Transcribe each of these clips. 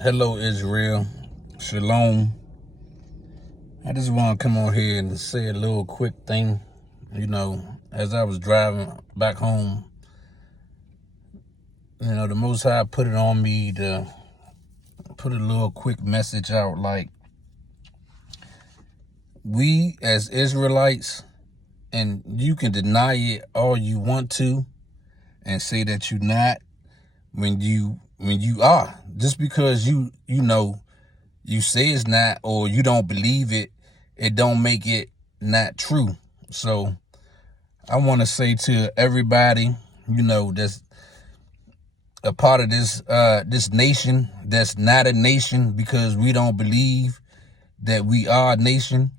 Hello, Israel. Shalom. I just want to come on here and say a little quick thing. As I was driving back home, the Most High put it on me to put a little quick message out. Like, we as Israelites, and you can deny it all you want to and say that you're not when you are. Just because you say it's not, or you don't believe it, it don't make it not true. So I want to say to everybody, that's a part of this nation, that's not a nation because we don't believe that we are a nation.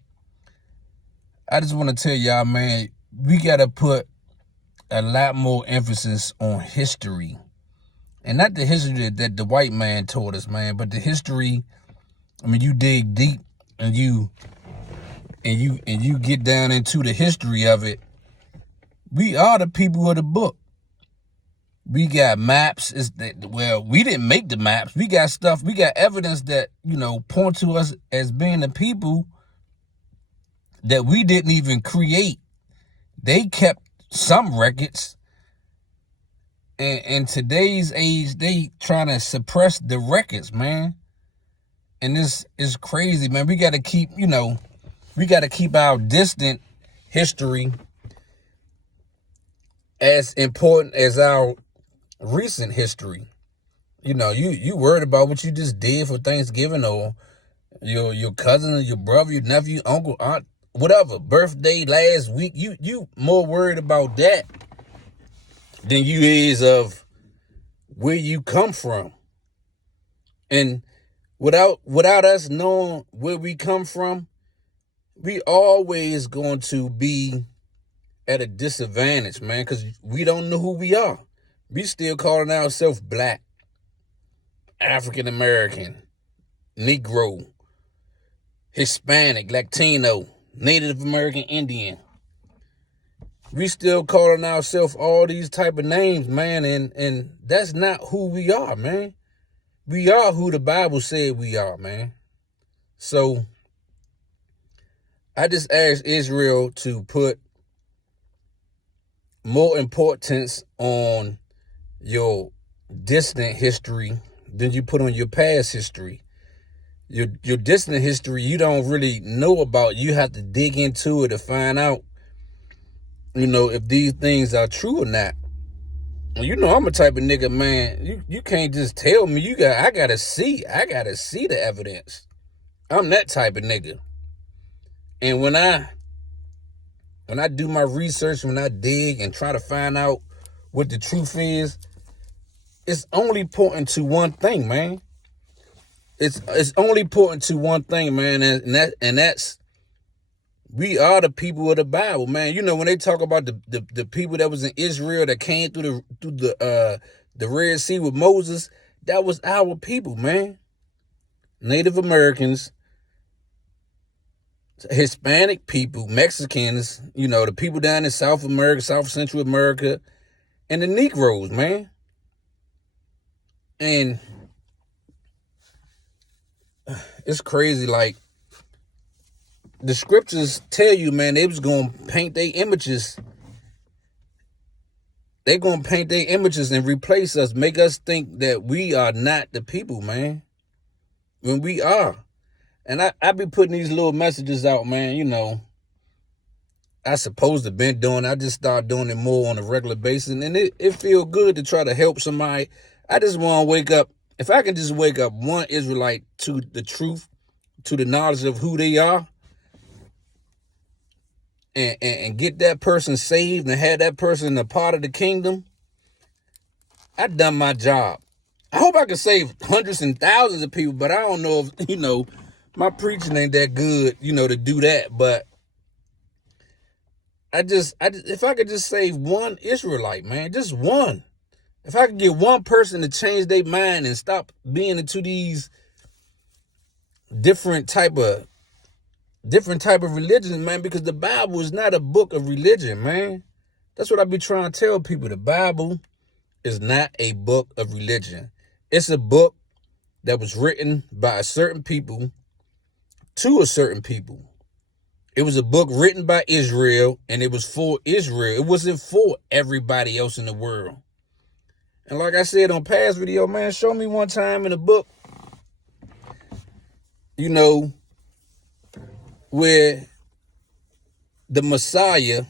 I just want to tell y'all, man, we got to put a lot more emphasis on history. And not the history that the white man taught us, man, but the history. I mean, you dig deep and you get down into the history of it. We are the people of the book. We got maps. We didn't make the maps. We got stuff. We got evidence that, point to us as being the people that we didn't even create. They kept some records. And in today's age, they trying to suppress the records, man. And this is crazy, man. We got to keep, our distant history as important as our recent history. You worried about what you just did for Thanksgiving, or your cousin, or your brother, your nephew, uncle, aunt, whatever, birthday last week. You more worried about that than you is of where you come from. And without us knowing where we come from, we always going to be at a disadvantage, man, because we don't know who we are. We still calling ourselves Black, African American, Negro, Hispanic, Latino, Native American Indian. We still calling ourselves all these type of names, man, and that's not who we are, man. We are who the Bible said we are, man. So I just asked Israel to put more importance on your distant history than you put on your past history. Your distant history, you don't really know about. You have to dig into it to find out, if these things are true or not. I'm a type of nigga, man. You can't just tell me. I gotta see the evidence. I'm that type of nigga. And when I do my research, when I dig and try to find out what the truth is, it's only pointing to one thing, man. It's only pointing to one thing, man, and that's we are the people of the Bible, man. When they talk about the people that was in Israel that came through the Red Sea with Moses, that was our people, man. Native Americans, Hispanic people, Mexicans, the people down in South America, South Central America, and the Negroes, man. And it's crazy, like, the scriptures tell you, man, they was going to paint their images. They're going to paint their images and replace us, make us think that we are not the people, man, when we are. And I be putting these little messages out, man, I supposed to been doing. I just started doing it more on a regular basis. And it feel good to try to help somebody. I just want to wake up. If I can just wake up one Israelite to the truth, to the knowledge of who they are, and get that person saved and have that person a part of the kingdom, I done my job. I hope I can save hundreds and thousands of people, but I don't know if, my preaching ain't that good, to do that. But if I could just save one Israelite, man, just one. If I could get one person to change their mind and stop being into these different type of religions, man, because the Bible is not a book of religion, man. That's what I be trying to tell people. The Bible is not a book of religion. It's a book that was written by a certain people to a certain people. It was a book written by Israel, and it was for Israel. It wasn't for everybody else in the world. And like I said on past video, man, show me one time in a book, where the Messiah,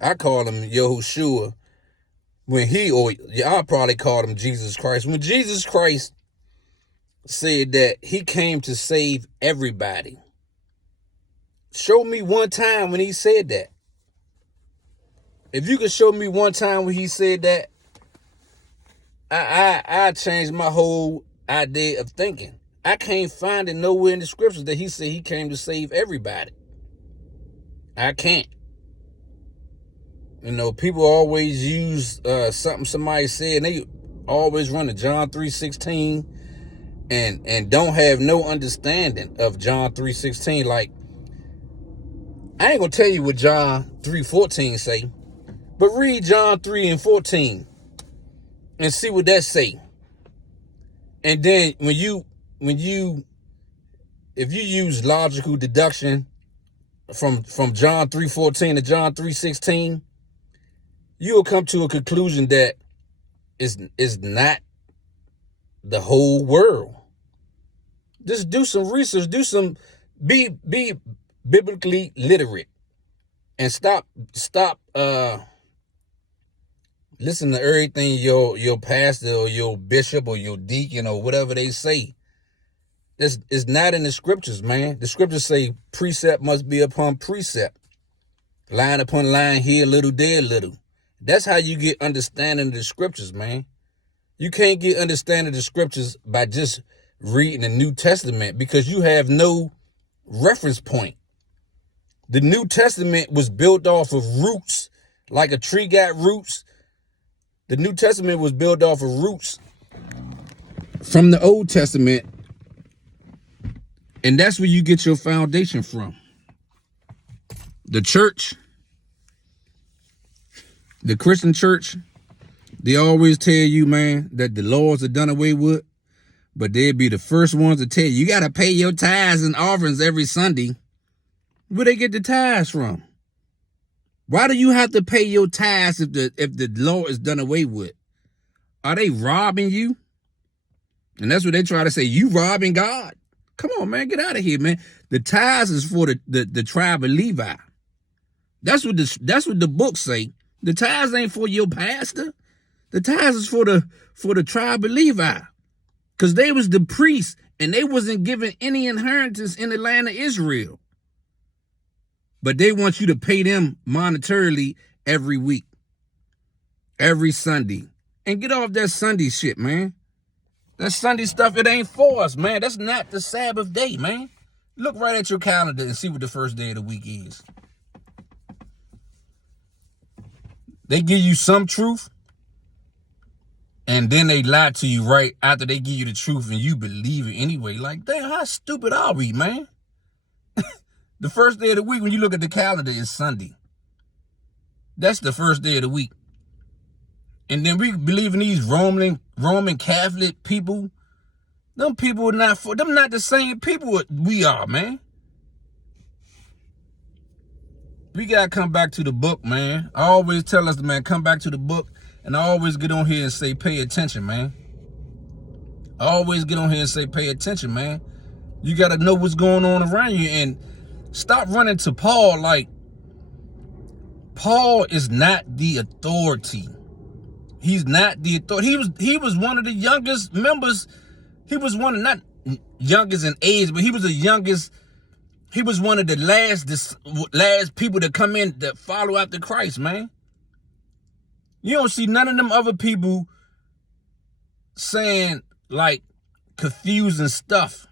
I call him Yahushua, when y'all probably called him Jesus Christ. When Jesus Christ said that he came to save everybody, show me one time when he said that. If you could show me one time when he said that, I changed my whole idea of thinking. I can't find it nowhere in the scriptures that he said he came to save everybody. I can't. People always use something somebody said, and they always run to John 3:16 and don't have no understanding of John 3:16. Like, I ain't gonna tell you what John 3:14 say, but read John 3:14 and see what that say. And then if you use logical deduction from John 3:14 to John 3:16, you'll come to a conclusion that is not the whole world. Just do some research, be biblically literate, and stop listen to everything your pastor or your bishop or your deacon or whatever they say. This is not in the scriptures, man. The scriptures say precept must be upon precept, line upon line, here little, there little. That's how you get understanding of the scriptures, man. You can't get understanding of the scriptures by just reading the New Testament, because you have no reference point. The New Testament was built off of roots, like a tree got roots. The New Testament was built off of roots from the Old Testament, and that's where you get your foundation from. The church, the Christian church, they always tell you, man, that the laws are done away with, but they'd be the first ones to tell you, you got to pay your tithes and offerings every Sunday. Where they get the tithes from? Why do you have to pay your tithes if the law is done away with? Are they robbing you? And that's what they try to say. You robbing God? Come on, man, get out of here, man. The tithes is for the tribe of Levi. That's what the books say. The tithes ain't for your pastor. The tithes is for the tribe of Levi, because they was the priests and they wasn't given any inheritance in the land of Israel. But they want you to pay them monetarily every week, every Sunday. And get off that Sunday shit, man. That Sunday stuff, it ain't for us, man. That's not the Sabbath day, man. Look right at your calendar and see what the first day of the week is. They give you some truth, and then they lie to you right after they give you the truth, and you believe it anyway. Like, damn, how stupid are we, man? The first day of the week, when you look at the calendar, is Sunday. That's the first day of the week. And then we believe in these Roman Catholic people. Them people are not the same people we are, man. We gotta come back to the book, man. I always tell us, man, come back to the book, and I always get on here and say, pay attention, man. I always get on here and say, pay attention, man. You gotta know what's going on around you, and stop running to Paul. Like, Paul is not the authority. He's not the authority. He was one of the youngest members. He was one of, not youngest in age, but he was the youngest. He was one of the last people to come in that follow after Christ, man. You don't see none of them other people saying like confusing stuff.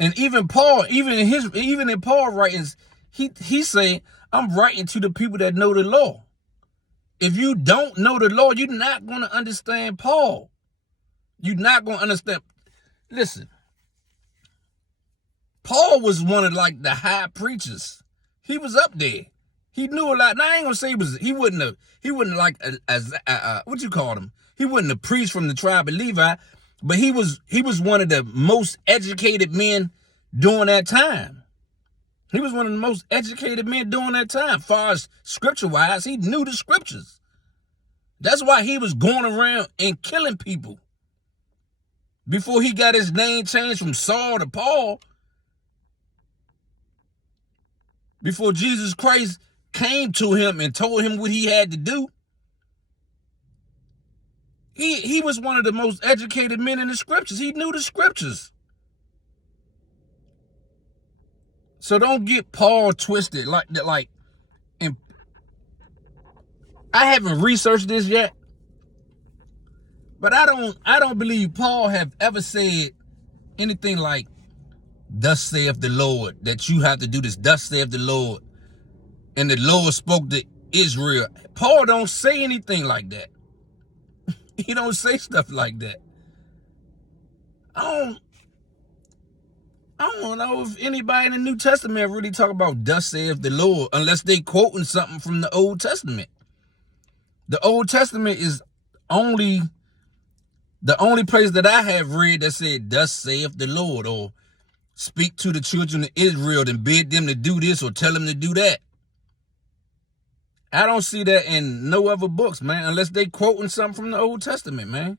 And even Paul, even in Paul writings, he's saying, I'm writing to the people that know the law. If you don't know the law, you're not going to understand Paul. You're not going to understand. Listen, Paul was one of like the high preachers. He was up there. He knew a lot. Now I ain't gonna say he wouldn't like what you call him. He wasn't a priest from the tribe of Levi, But he was one of the most educated men during that time. He was one of the most educated men during that time. Far as scripture-wise, he knew the scriptures. That's why he was going around and killing people. Before he got his name changed from Saul to Paul, before Jesus Christ came to him and told him what he had to do, he was one of the most educated men in the scriptures. He knew the scriptures. So don't get Paul twisted like that. And I haven't researched this yet, but I don't believe Paul have ever said anything like, "Thus saith the Lord," that you have to do this. "Thus saith the Lord," and the Lord spoke to Israel. Paul don't say anything like that. He don't say stuff like that. I don't know if anybody in the New Testament really talk about "Thus saith the Lord," unless they quoting something from the Old Testament. The Old Testament is the only place that I have read that said "Thus saith the Lord," or "Speak to the children of Israel and bid them to do this or tell them to do that." I don't see that in no other books, man, unless they quoting something from the Old Testament, man.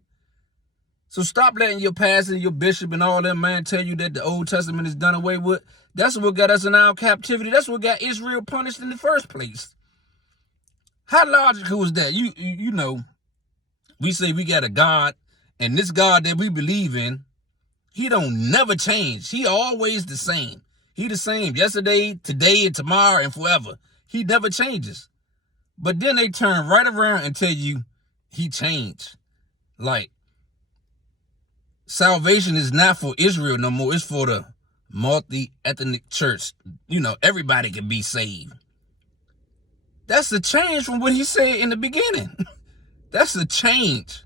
So stop letting your pastor, your bishop, and all them, man, tell you that the Old Testament is done away with. That's what got us in our captivity. That's what got Israel punished in the first place. How logical is that? You know, we say we got a God, and this God that we believe in, he don't never change. He always the same. He the same yesterday, today, and tomorrow, and forever. He never changes. But then they turn right around and tell you he changed. Like, salvation is not for Israel no more. It's for the multi-ethnic church. You know, everybody can be saved. That's a change from what he said in the beginning. That's a change.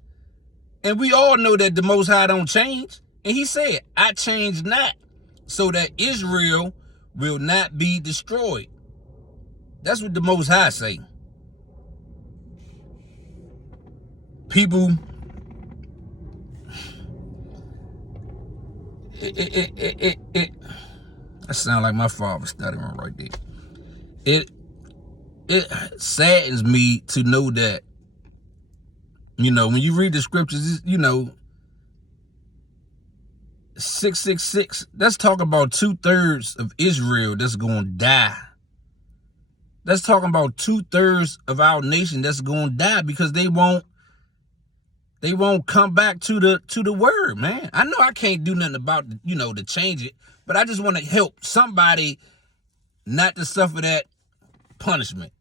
And we all know that the Most High don't change. And he said, "I change not, so that Israel will not be destroyed." That's what the Most High say. People, that sound like my father stuttering right there. It saddens me to know that, you know, when you read the scriptures, you know, 666, let's talk about 2/3 of Israel that's going to die. That's talking about 2/3 of our nation that's going to die because they won't come back to the word, man. I know I can't do nothing about, you know, to change it, but I just want to help somebody not to suffer that punishment.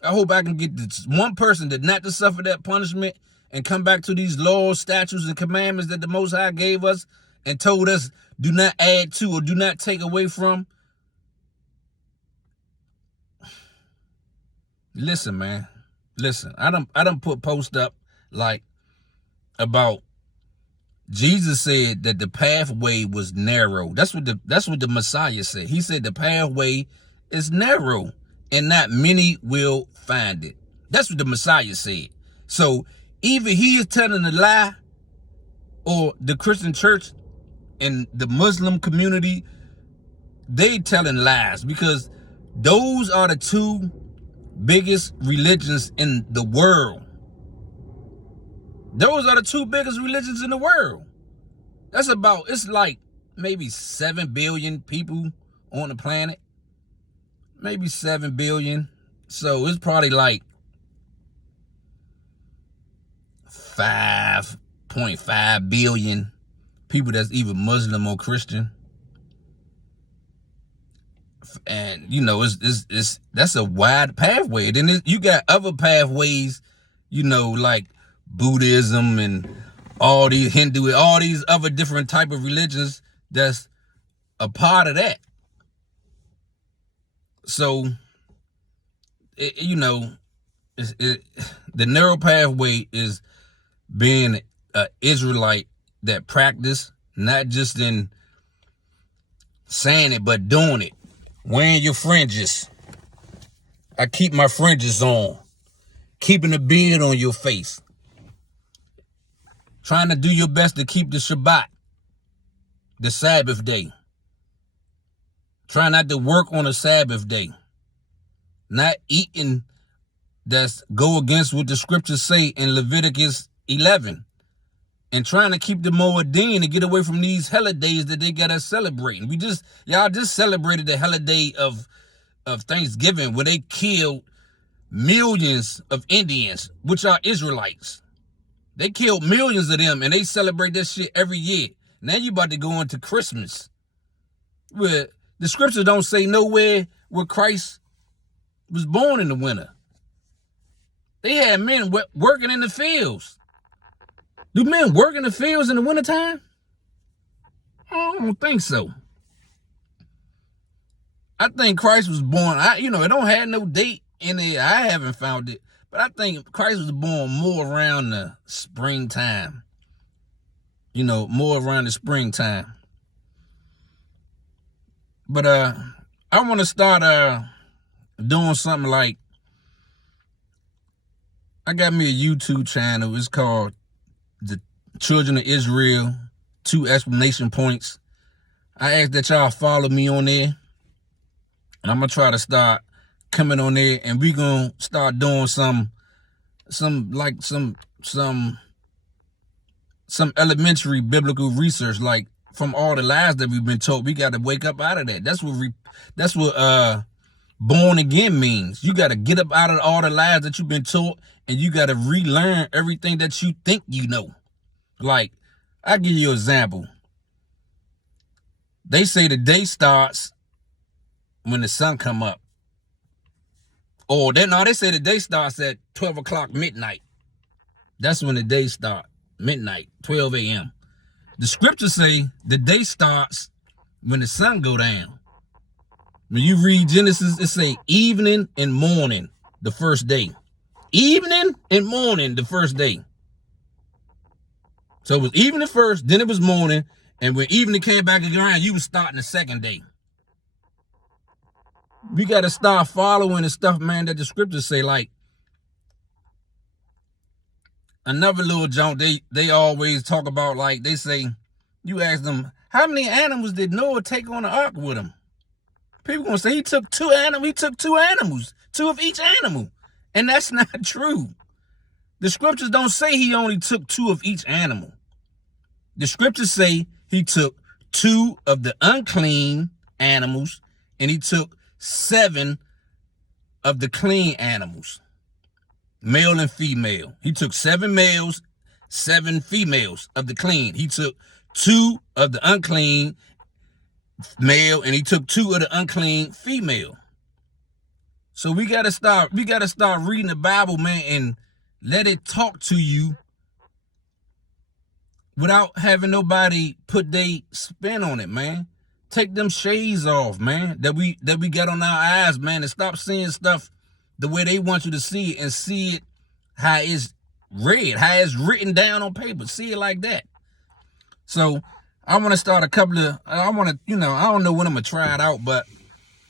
I hope I can get this one person that not to suffer that punishment and come back to these laws, statutes, and commandments that the Most High gave us and told us do not add to or do not take away from. Listen, man. Listen, I done put post up like about Jesus said that the pathway was narrow. That's what the Messiah said. He said the pathway is narrow and not many will find it. That's what the Messiah said. So either he is telling a lie, or the Christian church and the Muslim community, they telling lies, because those are the two biggest religions in the world. Those are the two biggest religions in the world. It's like maybe 7 billion people on the planet. Maybe 7 billion. So it's probably like 5.5 billion people that's either Muslim or Christian. And, you know, that's a wide pathway. Then you got other pathways, you know, like Buddhism and all these Hindu, all these other different type of religions that's a part of that. So, you know, the narrow pathway is being an Israelite that practice, not just in saying it, but doing it. Wearing your fringes. I keep my fringes on. Keeping a beard on your face. Trying to do your best to keep the Shabbat, the Sabbath day. Try not to work on a Sabbath day. Not eating that's go against what the scriptures say in Leviticus 11. And trying to keep the Moedim to get away from these holidays that they got us celebrating. Y'all just celebrated the holiday of Thanksgiving where they killed millions of Indians, which are Israelites. They killed millions of them and they celebrate that shit every year. Now you about to go into Christmas, where the scriptures don't say nowhere where Christ was born in the winter. They had men working in the fields. Do men work in the fields in the wintertime? I don't think so. I think Christ was born, it don't have no date in it. I haven't found it. But I think Christ was born more around the springtime. More around the springtime. But I want to start doing something like, I got me a YouTube channel. It's called The Children of Israel, 2 Explanation Points. I ask that y'all follow me on there. And I'm going to try to start coming on there, and we going to start doing some elementary biblical research, like from all the lies that we've been told. We got to wake up out of that. That's what born again means. You got to get up out of all the lies that you've been taught, and you got to relearn everything that you think you know. Like, I'll give you an example. They say the day starts when the sun come up. Or they say the day starts at 12 o'clock midnight. That's when the day starts. Midnight, 12 a.m. The scriptures say the day starts when the sun go down. When you read Genesis, it say evening and morning, the first day. Evening and morning, the first day. So it was evening first, then it was morning, and when evening came back around, you was starting the second day. We got to start following the stuff, man, that the scriptures say. Like, another little junk, they always talk about, like, they say, you ask them, how many animals did Noah take on the ark with him? People gonna say he took two animals, 2 of each animal. And that's not true. The scriptures don't say he only took 2 of each animal. The scriptures say he took 2 of the unclean animals, and he took 7 of the clean animals, male and female. He took 7 males, 7 females of the clean. He took 2 of the unclean male, and he took 2 of the unclean female. So we gotta start reading the Bible, man, and let it talk to you without having nobody put their spin on it, man. Take them shades off, man, that we got on our eyes, man, and stop seeing stuff the way they want you to see it, and see it how it's read, how it's written down on paper. See it like that. So I want to start I don't know when I'm going to try it out, but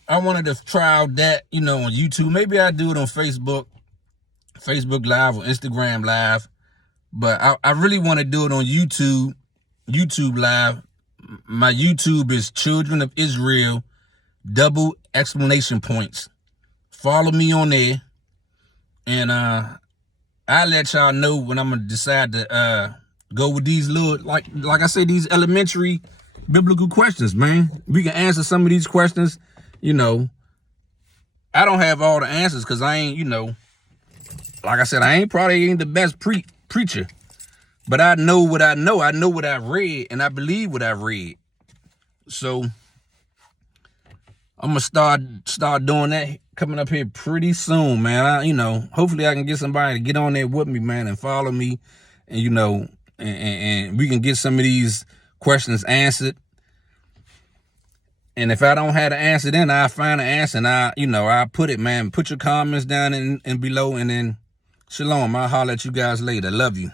I wanted to try out that, on YouTube. Maybe I'll do it on Facebook Live or Instagram Live. But I really want to do it on YouTube Live. My YouTube is Children of Israel, double explanation points. Follow me on there. And I'll let y'all know when I'm going to decide to go with these little, like I said, these elementary biblical questions, man. We can answer some of these questions. I don't have all the answers because I ain't, like I said, I probably ain't the best preacher. But I know what I know. I know what I've read, and I believe what I've read. So I'm gonna start doing that coming up here pretty soon, man. Hopefully I can get somebody to get on there with me, man, and follow me, and and we can get some of these questions answered. And if I don't have the answer, then I'll find the answer, and I'll put it, man. Put your comments down in below, and then shalom. I'll holler at you guys later. Love you.